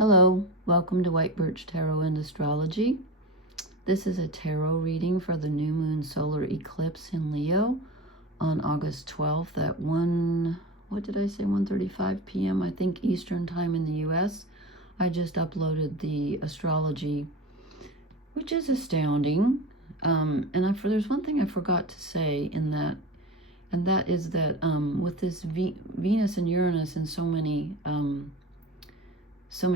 Hello, welcome to White Birch Tarot and Astrology. This is a tarot reading for the new moon solar eclipse in Leo on August 12th at 1:35 p.m. I think Eastern time in the US. I just uploaded the astrology, which is astounding. There's one thing I forgot to say in that, and that is that with this Venus and Uranus in so many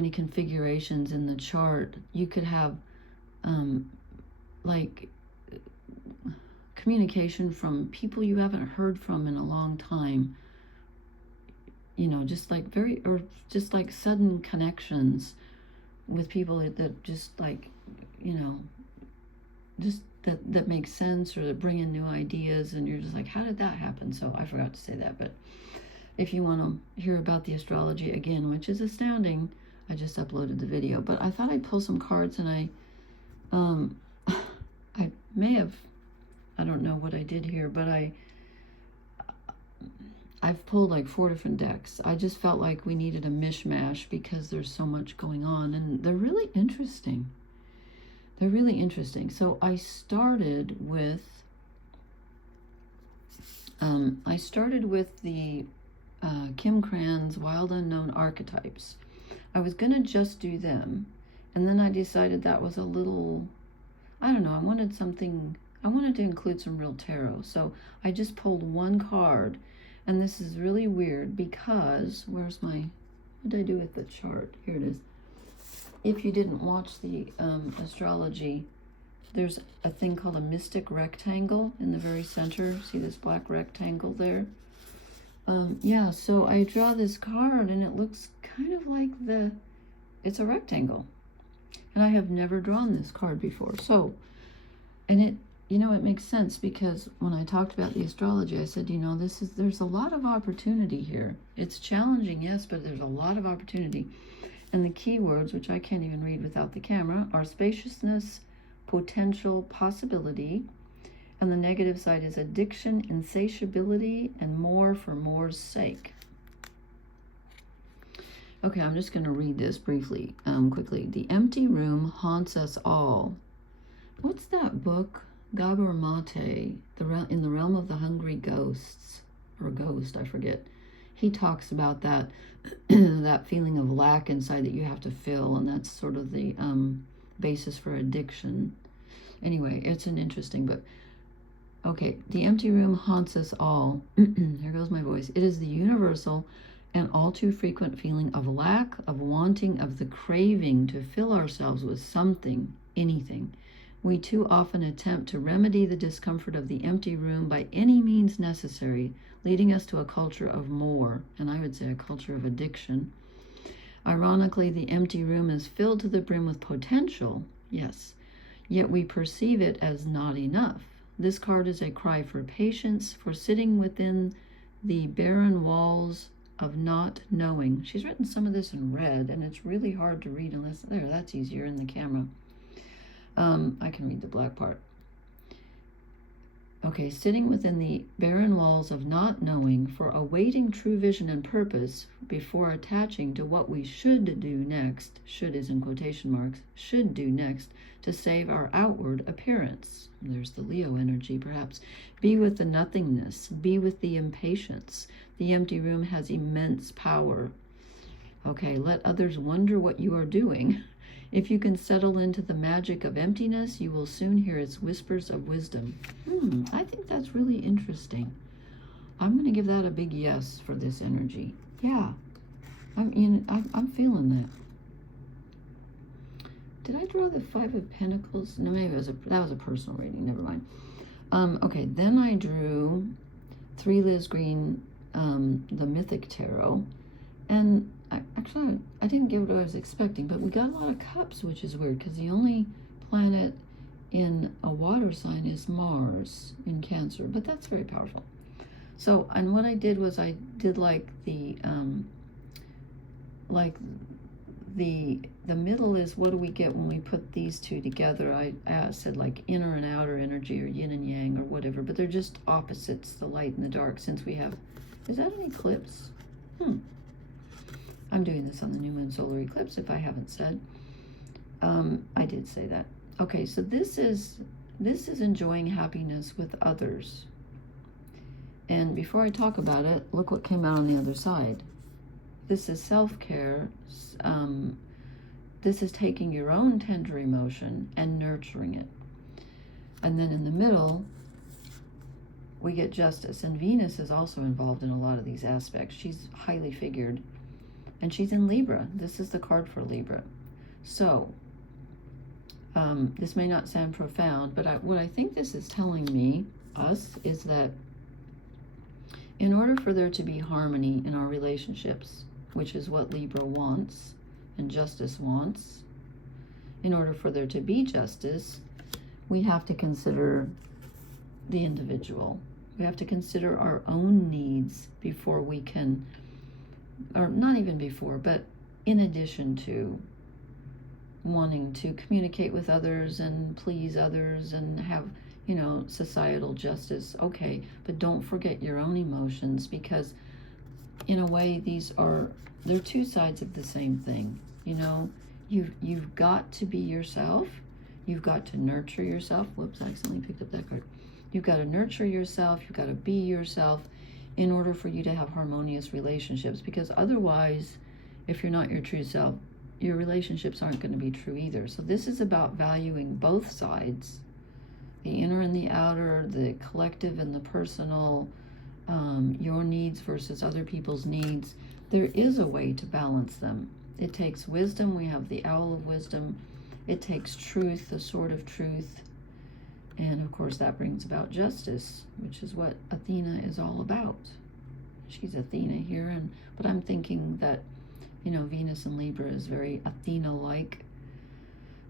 configurations in the chart, you could have like communication from people you haven't heard from in a long time, just like sudden connections with people that just like, just that makes sense, or that bring in new ideas, and you're just like, how did that happen? So I forgot to say that, but if you want to hear about the astrology again, which is astounding, I just uploaded the video. But I thought I'd pull some cards, and I may have, I don't know what I did here, but I've pulled like 4 different decks. I just felt like we needed a mishmash because there's so much going on, and they're really interesting. They're really interesting. So I started with the Kim Cran's Wild Unknown Archetypes. I was gonna just do them, and then I decided that was a little, I don't know, I wanted to include some real tarot. So I just pulled one card, and this is really weird because, what did I do with the chart? Here it is. If you didn't watch the astrology, there's a thing called a mystic rectangle in the very center. See this black rectangle there? So I draw this card, and it looks kind of like it's a rectangle. And I have never drawn this card before. So, and it makes sense, because when I talked about the astrology, I said, there's a lot of opportunity here. It's challenging, yes, but there's a lot of opportunity. And the keywords, which I can't even read without the camera, are spaciousness, potential, possibility. And the negative side is addiction, insatiability, and more for more's sake. Okay, I'm just going to read this briefly, quickly. The empty room haunts us all. What's that book? Gabor Mate, In the Realm of the Hungry Ghosts, or Ghost, I forget. He talks about that, that feeling of lack inside that you have to fill, and that's sort of the basis for addiction. Anyway, it's an interesting book. Okay, the empty room haunts us all. Here goes my voice. It is the universal and all too frequent feeling of lack, of wanting, of the craving to fill ourselves with something, anything. We too often attempt to remedy the discomfort of the empty room by any means necessary, leading us to a culture of more, and I would say a culture of addiction. Ironically, the empty room is filled to the brim with potential, yes, yet we perceive it as not enough. This card is a cry for patience, for sitting within the barren walls of not knowing. She's written some of this in red, and it's really hard to read unless, that's easier in the camera. I can read the black part. Okay, sitting within the barren walls of not knowing, for awaiting true vision and purpose before attaching to what we should do next, should is in quotation marks, should do next to save our outward appearance. There's the Leo energy, perhaps. Be with the nothingness, be with the impatience. The empty room has immense power. Okay, let others wonder what you are doing. If you can settle into the magic of emptiness, you will soon hear its whispers of wisdom. I think that's really interesting. I'm going to give that a big yes for this energy. Yeah, I'm feeling that. Did I draw the 5 of Pentacles? No, maybe that was a personal reading. Never mind. Okay, then I drew 3 Liz Green, the Mythic Tarot, and I didn't get what I was expecting, but we got a lot of cups, which is weird, because the only planet in a water sign is Mars in Cancer, but that's very powerful. So, and what I did was I did like the middle is, what do we get when we put these two together? I said like inner and outer energy, or yin and yang, or whatever, but they're just opposites, the light and the dark, since we have, is that an eclipse? I'm doing this on the new moon solar eclipse, if I haven't said. I did say that. Okay, so this is enjoying happiness with others. And before I talk about it, look what came out on the other side. This is self-care. This is taking your own tender emotion and nurturing it. And then in the middle, we get justice. And Venus is also involved in a lot of these aspects. She's highly figured. And she's in Libra. This is the card for Libra. So, this may not sound profound, but what I think this is telling me, us, is that in order for there to be harmony in our relationships, which is what Libra wants and justice wants, in order for there to be justice, we have to consider the individual. We have to consider our own needs before we can, or not even before, but in addition to wanting to communicate with others and please others and have, you know, societal justice. Okay, but don't forget your own emotions, because in a way they're two sides of the same thing. You know, you've got to be yourself. You've got to nurture yourself. Whoops, I accidentally picked up that card. You've got to nurture yourself. You've got to be yourself in order for you to have harmonious relationships, because otherwise, if you're not your true self, your relationships aren't going to be true either. So this is about valuing both sides, the inner and the outer, the collective and the personal, your needs versus other people's needs. There is a way to balance them. It takes wisdom. We have the owl of wisdom. It takes truth, the sword of truth. And of course that brings about justice, which is what Athena is all about. She's Athena here, but I'm thinking that, you know, Venus in Libra is very Athena-like.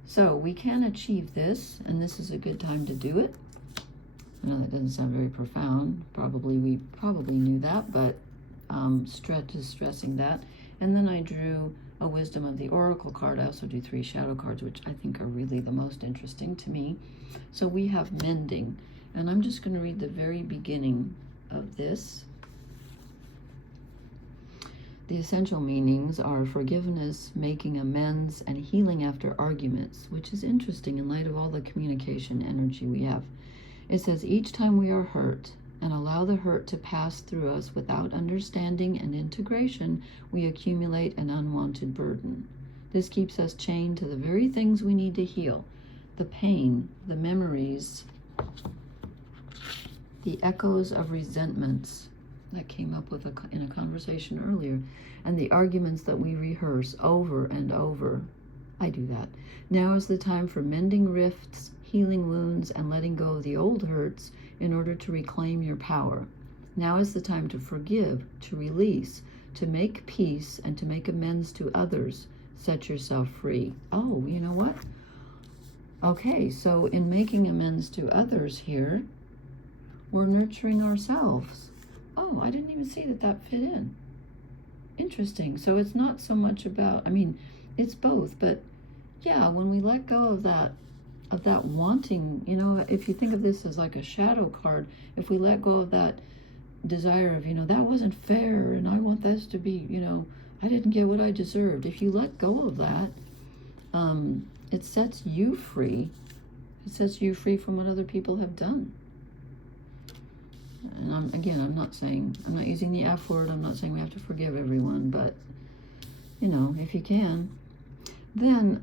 So we can achieve this, and this is a good time to do it. I know that doesn't sound very profound. We probably knew that, but stressing that. And then I drew a Wisdom of the Oracle card. I also do 3 shadow cards, which I think are really the most interesting to me. So we have mending, and I'm just going to read the very beginning of this. The essential meanings are forgiveness, making amends, and healing after arguments, which is interesting in light of all the communication energy we have. It says, each time we are hurt and allow the hurt to pass through us without understanding and integration, we accumulate an unwanted burden. This keeps us chained to the very things we need to heal: the pain, the memories, the echoes of resentments that came up in a conversation earlier, and the arguments that we rehearse over and over. I do that. Now is the time for mending rifts, healing wounds, and letting go of the old hurts in order to reclaim your power. Now is the time to forgive, to release, to make peace, and to make amends to others. Set yourself free. Oh, you know what? Okay, so in making amends to others here, we're nurturing ourselves. Oh, I didn't even see that fit in. Interesting. So it's not so much about, I mean, it's both, but yeah, when we let go of that wanting, you know, if you think of this as like a shadow card, if we let go of that desire of, you know, that wasn't fair and I want this to be, you know, I didn't get what I deserved. If you let go of that, it sets you free. It sets you free from what other people have done. And I'm not using the F word. I'm not saying we have to forgive everyone, but, you know, if you can. Then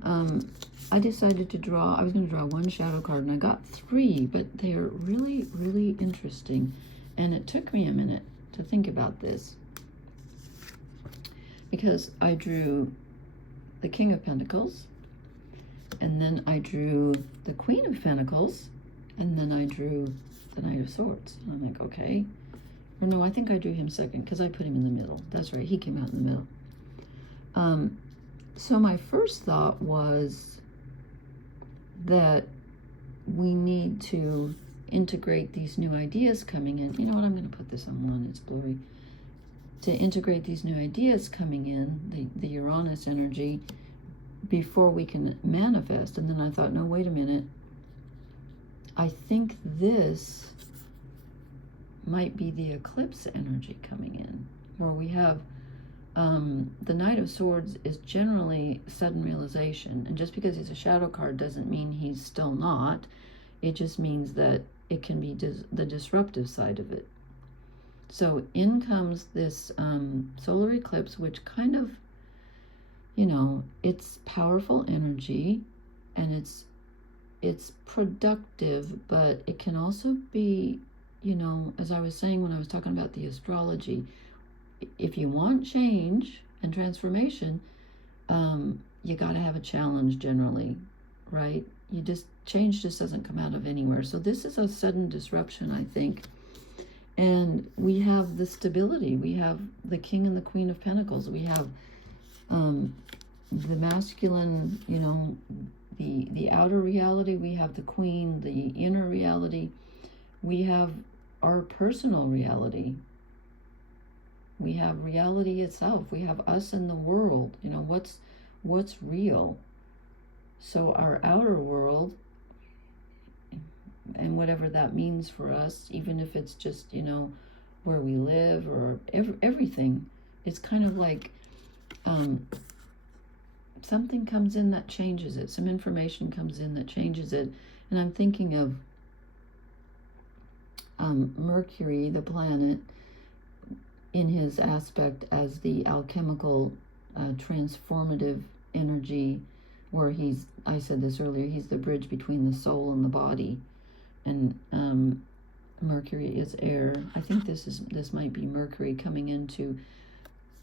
I decided I was going to draw 1 shadow card, and I got 3, but they are really, really interesting. And it took me a minute to think about this, because I drew the King of Pentacles, and then I drew the Queen of Pentacles, and then I drew the Knight of Swords. And I'm like, okay. Or no, I think I drew him second because I put him in the middle. That's right, he came out in the middle. So my first thought was that we need to integrate these new ideas coming in. You know what, I'm going to put this on 1, it's blurry. To integrate these new ideas coming in, the Uranus energy, before we can manifest. And then I thought, no, wait a minute. I think this might be the eclipse energy coming in, where we have the Knight of Swords is generally sudden realization. And just because he's a shadow card doesn't mean he's still not. It just means that it can be the disruptive side of it. So in comes this solar eclipse, which kind of, it's powerful energy, and it's productive, but it can also be, as I was saying when I was talking about the astrology, if you want change and transformation, you got to have a challenge generally, right? Change just doesn't come out of anywhere. So this is a sudden disruption, I think. And we have the stability. We have the King and the Queen of Pentacles. We have the masculine, the outer reality. We have the Queen, the inner reality. We have our personal reality. We have reality itself. We have us in the world. What's real. So our outer world, and whatever that means for us, even if it's just, where we live or everything, it's kind of like something comes in that changes it. Some information comes in that changes it. And I'm thinking of Mercury, the planet, in his aspect as the alchemical transformative energy, where I said this earlier, he's the bridge between the soul and the body. And Mercury is air. I think this might be Mercury coming into,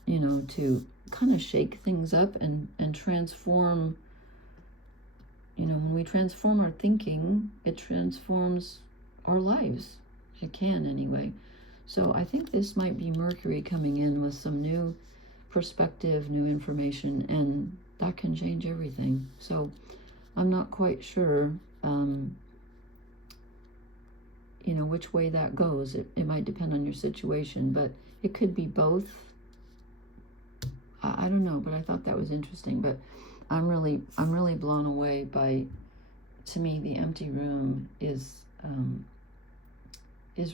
to kind of shake things up and transform. When we transform our thinking, it transforms our lives. It can anyway. So I think this might be Mercury coming in with some new perspective, new information, and that can change everything. So I'm not quite sure, which way that goes. It might depend on your situation, but it could be both. I don't know, but I thought that was interesting. But I'm really blown away by, to me, the empty room is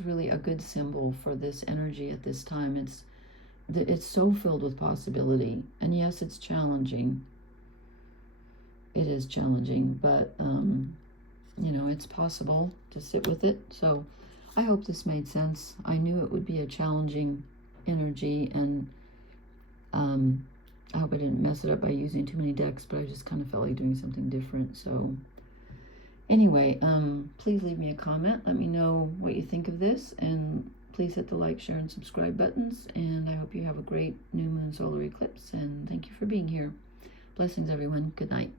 really a good symbol for this energy at this time. It's so filled with possibility, and yes, it's challenging. It is challenging, but it's possible to sit with it. So I hope this made sense. I knew it would be a challenging energy, and I hope I didn't mess it up by using too many decks, but I just kind of felt like doing something different. So anyway, please leave me a comment. Let me know what you think of this, and please hit the like, share, and subscribe buttons. And I hope you have a great new moon solar eclipse, and thank you for being here. Blessings, everyone. Good night.